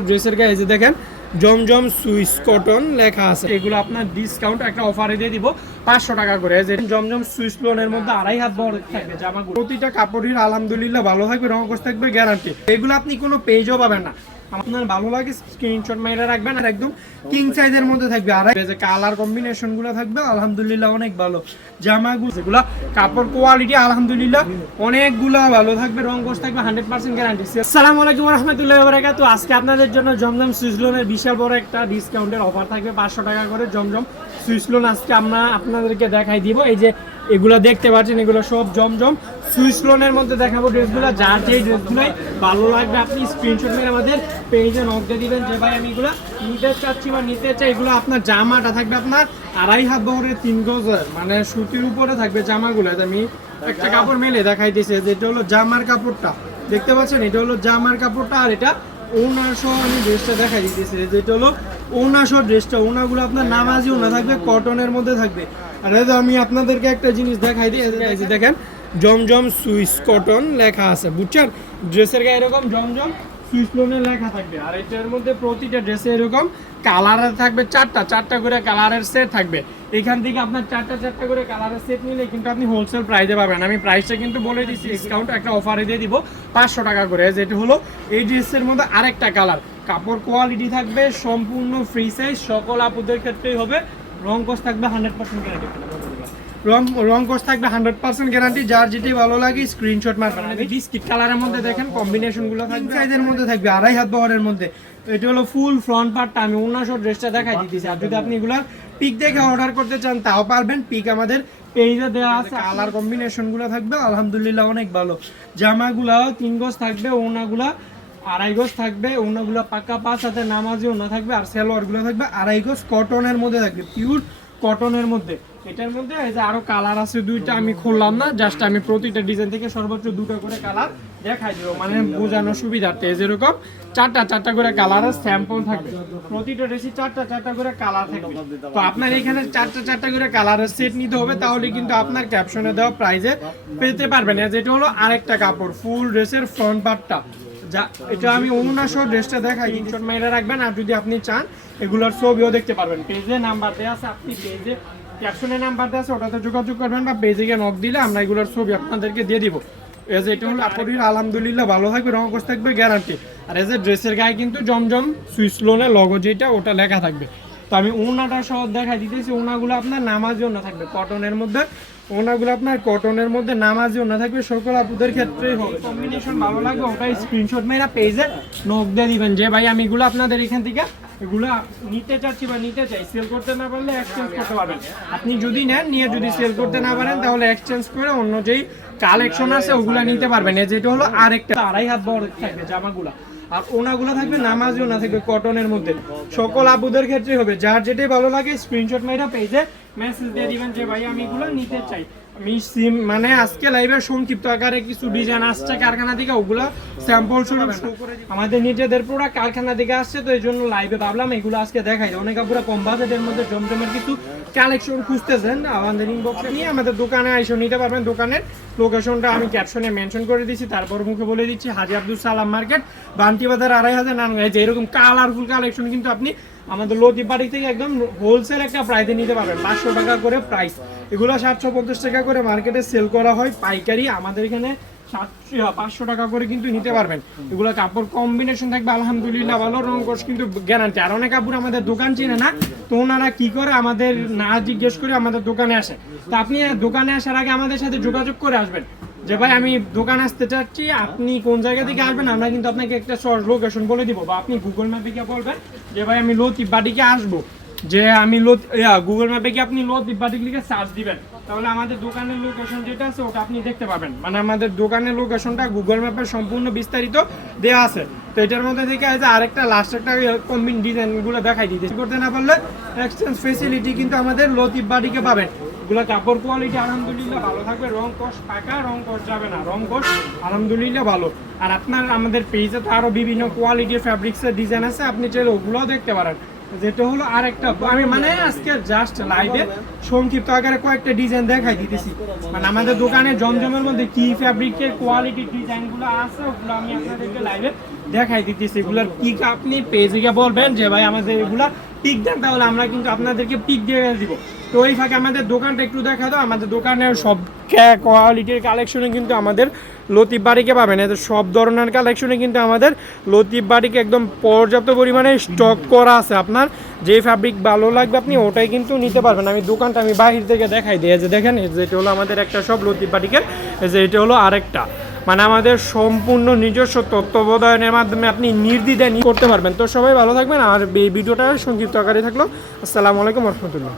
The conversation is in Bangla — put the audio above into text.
ড্রেসের গায়ে যে দেখেন, জমজম সুইস কটন লেখা আছে। এগুলো আপনার ডিসকাউন্ট একটা অফারে দিয়ে দিব, পাঁচশো টাকা করে। যে জমজম সুইস লোনের মধ্যে আড়াই হাত বড় থাকবে জামা প্রতিটা কাপড়ের আলহামদুলিল্লাহ ভালো থাকবে, রঙ থাকবে গ্যারান্টি এগুলো আপনি কোনো পেজও পাবেন না। আপনার ভালো লাগে স্ক্রিনশট মেরে রাখবেন আর একদম কিং সাইজের মধ্যে থাকবে। আর যে কালার কম্বিনেশনগুলো থাকবে, আলহামদুলিল্লাহ অনেক ভালো। জামাগুলো, যেগুলো, কাপড় কোয়ালিটি আলহামদুলিল্লাহ অনেকগুলো ভালো থাকবে, রং কোর্স থাকবে হান্ড্রেড পার্সেন্ট গ্যারান্টি আসসালামু আলাইকুম রহমতুল্লাহ বরাকাত আজকে আপনাদের জন্য জমজম সুইজলোনের বিশাল বড় একটা ডিসকাউন্টের অফার থাকবে, পাঁচশো টাকা করে জমজম সুইসলোন আজকে আমরা আপনাদেরকে দেখাই দিব। এই যে এগুলো দেখতে পাচ্ছেন, এগুলো সব জমজম। সুইস লোনের মধ্যে দেখাবো ড্রেসগুলো, যার যেই ড্রেসগুলোই ভালো লাগবে, আপনি স্ক্রিনশট মেরে আমাদের পেজে নক দিয়ে দিবেন যে, ভাই, আমি এগুলো নিতে চাচ্ছি বা নিতে চাই। এগুলো আপনার জামাটা থাকবে আপনার আড়াই হাত বহরের তিন গজের মানে সুতির উপরে থাকবে জামাগুলো। এটা আমি একটা কাপড় মেলে দেখাই দিয়েছে যেটা হলো জামার কাপড়টা। দেখতে পাচ্ছেন, এটা হলো জামার কাপড়টা আর এটা ওনাশো আমি ড্রেসটা দেখাই দিতেছি যেটা হলো ওনাশো ড্রেসটা, ওনাগুলো আপনার নামাজি ওনা থাকবে কটনের মধ্যে থাকবে। আর এই আমি আপনাদেরকে একটা জিনিস দেখাই দিই দেখেন জমজম সুইস কটন লেখা আছে, বুঝছেন? ড্রেসের গায়ে এরকম জমজম সুইস লোনের লেখা থাকবে। আর এটার মধ্যে প্রতিটা ড্রেসে এরকম কালারের থাকবে, চারটা চারটা করে কালারের সেট থাকবে। এখান থেকে আপনার চারটা চারটা করে কালারের সেট নিলে কিন্তু আপনি হোলসেল প্রাইসে পাবেন। আমি প্রাইসটা কিন্তু বলে দিচ্ছি ডিসকাউন্ট একটা অফারে দিয়ে দিব, পাঁচশো টাকা করে। যেটা হলো এই ড্রেসের মধ্যে আরেকটা কালার। কাপড় কোয়ালিটি থাকবে, সম্পূর্ণ ফ্রি সাইজ সকল আপুদের ক্ষেত্রেই হবে। রং কস থাকবে হান্ড্রেড পার্সেন্ট গ্যারান্টি রং রং কোর্স থাকবে হান্ড্রেড পার্সেন্ট গ্যারান্টি যার যেটি ভালো লাগে স্ক্রিনশট মারবেন। বিস্কিট কালারের মধ্যে দেখেন কম্বিনেশনগুলো থাকবে। সাইজের মধ্যে থাকবে আড়াই হাত বহরের মধ্যে। এটা হলো ফুল ফ্রন্ট পার্টটা আমি উন্নাশো ড্রেসটা দেখাই দিতেছি। আর যদি আপনি এগুলার পিক দেখে অর্ডার করতে চান তাও পারবেন। পিক আমাদের পেজে দেওয়া আছে। কালার কম্বিনেশনগুলো থাকবে আলহামদুলিল্লাহ অনেক ভালো। জামাগুলা তিন গজ থাকবে ওনাগুলা আড়াই গজ থাকবে, ওনাগুলো পাকা পাঁচ হাতে নামাজি ওনা থাকবে, আর সেলোয়ারগুলো থাকবে আড়াই গজ কটনের মধ্যে থাকবে পিওর কটনের মধ্যে। এটার মধ্যে এই যে আরও কালার আছে দুইটা, আমি খুললাম না জাস্ট আমি প্রতিটা ডিজাইন থেকে সর্বোচ্চ দুটো করে কালার দেখাই দিব মানে বোঝানোর সুবিধার্থে। যেরকম চারটা চারটা করে কালারের স্যাম্পল থাকবে, প্রতিটা ড্রেসে চারটা চারটা করে কালার থাকবে। তো আপনার এখানে চারটা চারটা করে কালারের সেট নিতে হবে, তাহলে কিন্তু আপনার ক্যাপশনে দেওয়া প্রাইজে পেতে পারবেন। যেটা হলো আরেকটা কাপড় ফুল ড্রেসের ফ্রন্ট পার্টটা যা, এটা আমি অরুণাশো ড্রেসটা দেখাই ইনশট মাইরে রাখবেন, আর যদি আপনি চান, এগুলোর ছবিও দেখতে পারবেন। পেজে নাম্বার দেওয়া আছে, আপনি পেজে ক্যাপশনে নাম্বার দেওয়া আছে, ওটাতে যোগাযোগ করবেন বা পেজে গিয়ে নক দিলে আমরা এগুলোর ছবি আপনাদেরকে দিয়ে দিব। এজ এটা হলো আপরির আলহামদুলিল্লাহ ভালো থাকবে রং কোর্স থাকবে গ্যারান্টি আর এজ ড্রেসের গায়ে কিন্তু জমজম সুইস লোনের লগো যেটা, ওটা লেখা থাকবে। তো আমি ওনাটা সহ দেখা দিতেছি ওনাগুলো আপনার নামাজি ওনা থাকবে কটনের মধ্যে। ওনাগুলো আপনার কটনের মধ্যে নামাজি ওনা থাকবে, সকল আপুদের ক্ষেত্রেই হবে। কম্বিনেশন ভালো লাগবে ওটাই স্ক্রিনশট মেরা পেজে নক দিয়ে দিবেন। যে ভাই, আমি এগুলো আপনাদের এখান থেকে এগুলো নিতে চাচ্ছি বা নিতে চাই সেল করতে না পারলে এক্সচেঞ্জ করতে পারবেন। আপনি যদি নেন, নিয়ে যদি সেল করতে না পারেন, তাহলে এক্সচেঞ্জ করে অন্য যেই কালেকশন আছে, ওগুলা নিতে পারবেন। যেটা হলো আরেকটা আড়াই হাত বড় থাকবে জামাগুলা। আর ওনাগুলো থাকবে নামাজি ওনা থাকবে কটনের মধ্যে। সকল আপুদের ক্ষেত্রে হবে। যার যেটাই ভালো লাগে স্ক্রিনশট মেয়েরা পেজে মেসেজ দিয়ে দিবেন যে, ভাই, আমি এগুলো নিতে চাই। আমি সিম মানে আজকে লাইভে সংক্ষিপ্ত আকারে কিছু ডিজাইন আসছে কারখানা থেকে, ওগুলো স্যাম্পল শুরু আমাদের নিজেদের প্রোডাক্ট কারখানা থেকে আসছে, তো এই জন্য লাইভে ভাবলাম এগুলো আজকে দেখাই। অনেক আপুরা কম বাজেটের মধ্যে জমজমের কিছু কালেকশন খুঁজতেছেন, আমাদের ইনবক্সে নিয়ে আমাদের দোকানে আইসো, নিতে পারবেন দোকানের লোকেশনটা আমি ক্যাপশনে মেনশন করে দিচ্ছি তারপর মুখে বলে দিচ্ছি, হাজি আব্দুল সালাম মার্কেট বান্তি বাজার আড়াই হাজার নাম যে এরকম কালারফুল কালেকশন কিন্তু আপনি আমাদের লতি বাড়ি থেকে একদম হোলসেল একটা প্রাইসে নিতে পারবেন, পাঁচশো টাকা করে প্রাইস এগুলো সাতশো পঞ্চাশ টাকা করে মার্কেটে সেল করা হয়, পাইকারি। আমাদের এখানে পাঁচশো টাকা করে কিন্তু নিতে পারবেন। এগুলো কাপড় কম্বিনেশন আলহামদুলিল্লাহ ভালো, রং কোর্স কিন্তু গ্যারান্টি আর অনেক কাপড় আমাদের দোকান চিনে না, তো ওনারা কি করে আমাদের না জিজ্ঞেস করে আমাদের দোকানে আসে। আপনি দোকানে আসার আগে আমাদের সাথে যোগাযোগ করে আসবেন। যে ভাই, আমি দোকানে আসতে চাচ্ছি, আপনি কোন জায়গা থেকে আসবেন, আমরা কিন্তু আপনাকে একটা লোকেশন বলে দিব। বা আপনি গুগল ম্যাপে গিয়ে বলবেন, যে ভাই, আমি লতি বাড়িকে আসব। যে আমি গুগল ম্যাপে গিয়ে আপনি লো দিব্যাটিক লিখে সার্চ দিবেন। তাহলে আমাদের দোকানের লোকেশন যেটা আছে, ওটা আপনি দেখতে পাবেন মানে আমাদের দোকানের লোকেশনটা গুগল ম্যাপে সম্পূর্ণ বিস্তারিত দেওয়া আছে। তো এটার মধ্যে থেকে আছে আরেকটা লাস্ট একটা কম্বিন ডিজাইনগুলো দেখাই দিতে করতে না পারলে এক্সচেঞ্জ ফেসিলিটি কিন্তু আমাদের লো তিব্বাটিকে পাবেন। এগুলো কাপড় কোয়ালিটি আলহামদুলিল্লাহ ভালো থাকবে। রং কষ পাকা, রং কষ যাবে না। রং কষ আলহামদুলিল্লাহ ভালো। আর আপনার আমাদের পেজে তো আরও বিভিন্ন কোয়ালিটির ফ্যাব্রিক্সের ডিজাইন আছে। আপনি চাইলে ওগুলোও দেখতে পারেন। যেটা হলো আরেকটা, আমি মানে আজকে জাস্ট লাইভে সংক্ষিপ্ত আকারে কয়েকটা ডিজাইন দেখাই দিতেছি। মানে আমাদের দোকানে জমজমের মধ্যে কি ফ্যাব্রিকের কোয়ালিটির ডিজাইনগুলো আছে, ওগুলো আমি আপনাদেরকে লাইভে দেখাই দিতেছি। এগুলার কি আপনি পেজে বলবেন যে, ভাই, আমাদের এগুলা পিক দেন, তাহলে আমরা কিন্তু আপনাদেরকে পিক দিয়ে দিব। তো ওই ফাঁকে আমাদের দোকানটা একটু দেখা দাও, আমাদের দোকানের সব কোয়ালিটির কালেকশনে কিন্তু আমাদের লতিফ বাড়িকে পাবেন। এতে সব ধরনের কালেকশনে কিন্তু আমাদের লতিফ বাড়িকে একদম পর্যাপ্ত পরিমাণে স্টক করা আছে আপনার। যে ফ্যাব্রিক ভালো লাগবে আপনি ওটাই কিন্তু নিতে পারবেন। আমি দোকানটা আমি বাহির থেকে দেখাই দিই। যে দেখেন যে এটা হলো আমাদের একটা সব লতিফ বাড়িকে যে এটা হলো আরেকটা। মানে আমাদের সম্পূর্ণ নিজস্ব তত্ত্বাবধানের মাধ্যমে আপনি নির্দ্বিধায় করতে পারবেন। তো সবাই ভালো থাকবেন। আর এই ভিডিওটা সংক্ষিপ্ত আকারে থাকল। আসসালামু আলাইকুম রহমতুল্লাহ।